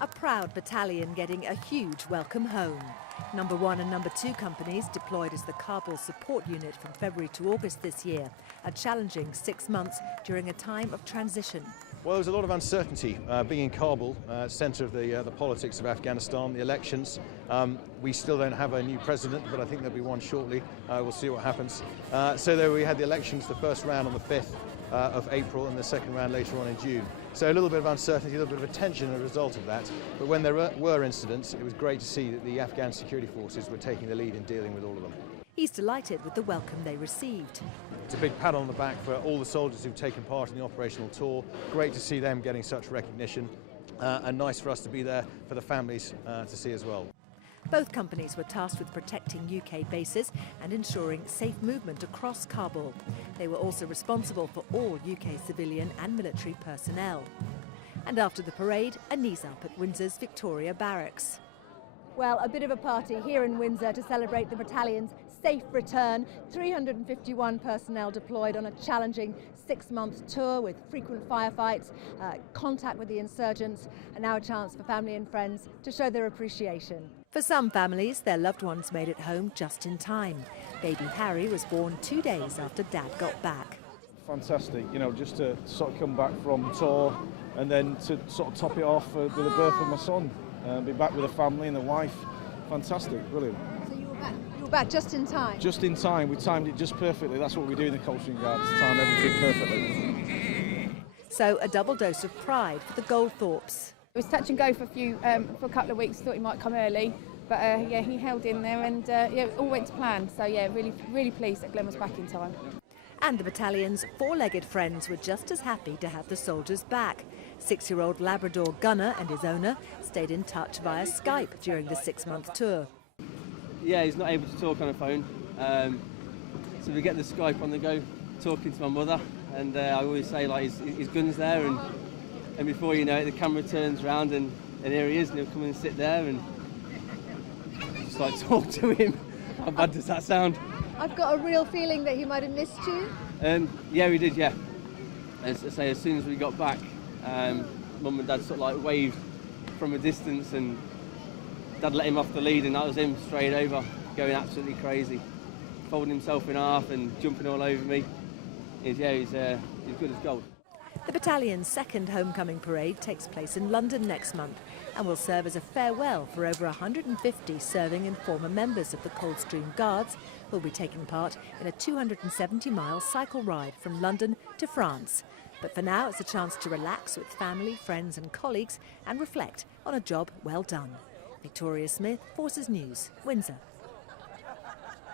A proud battalion getting a huge welcome home. Number 1 and Number 2 companies deployed as the Kabul Support Unit from February to August this year. A challenging 6 months during a time of transition. Well, there was a lot of uncertainty being in Kabul, centre of the politics of Afghanistan, the elections. We still don't have a new president, but I think there'll be one shortly. We'll see what happens. So there we had the elections, the first round on the 5th of April and the second round later on in June. So a little bit of uncertainty, a little bit of attention as a result of that. But when there were incidents, it was great to see that the Afghan security forces were taking the lead in dealing with all of them. He's delighted with the welcome they received. It's a big pat on the back for all the soldiers who've taken part in the operational tour. Great to see them getting such recognition and nice for us to be there for the families to see as well. Both companies were tasked with protecting UK bases and ensuring safe movement across Kabul. They were also responsible for all UK civilian and military personnel. And after the parade, a knees up at Windsor's Victoria Barracks. Well, a bit of a party here in Windsor to celebrate the battalion's safe return. 351 personnel deployed on a challenging 6-month tour with frequent firefights, contact with the insurgents, and now a chance for family and friends to show their appreciation. For some families, their loved ones made it home just in time. Baby Harry was born 2 days after Dad got back. Fantastic, you know, just to sort of come back from tour and then to sort of top it off with the birth of my son. Be back with the family and the wife. Fantastic, brilliant. So you were back just in time? Just in time. We timed it just perfectly. That's what we do in the Coldstream Guards, time everything perfectly. So a double dose of pride for the Goldthorpes. It was touch and go for a couple of weeks. Thought he might come early, but yeah, he held in there, and yeah, it all went to plan. So yeah, really pleased that Glenn was back in time. And the battalion's four-legged friends were just as happy to have the soldiers back. 6-year-old Labrador Gunner and his owner stayed in touch via Skype during the 6-month tour. Yeah, he's not able to talk on the phone, so we get the Skype on the go, talking to my mother, and I always say like his gun's there, and before you know it, the camera turns around and here he is, and he'll come and sit there and just like talk to him. How bad does that sound? I've got a real feeling that he might have missed you. Yeah, we did, yeah. As I say, as soon as we got back, Mum and Dad sort of like waved from a distance, and Dad let him off the lead, and that was him straight over, going absolutely crazy, folding himself in half and jumping all over me. He's good as gold. The battalion's second homecoming parade takes place in London next month and will serve as a farewell for over 150 serving and former members of the Coldstream Guards who will be taking part in a 270-mile cycle ride from London to France. But for now, it's a chance to relax with family, friends and colleagues and reflect on a job well done. Victoria Smith, Forces News, Windsor.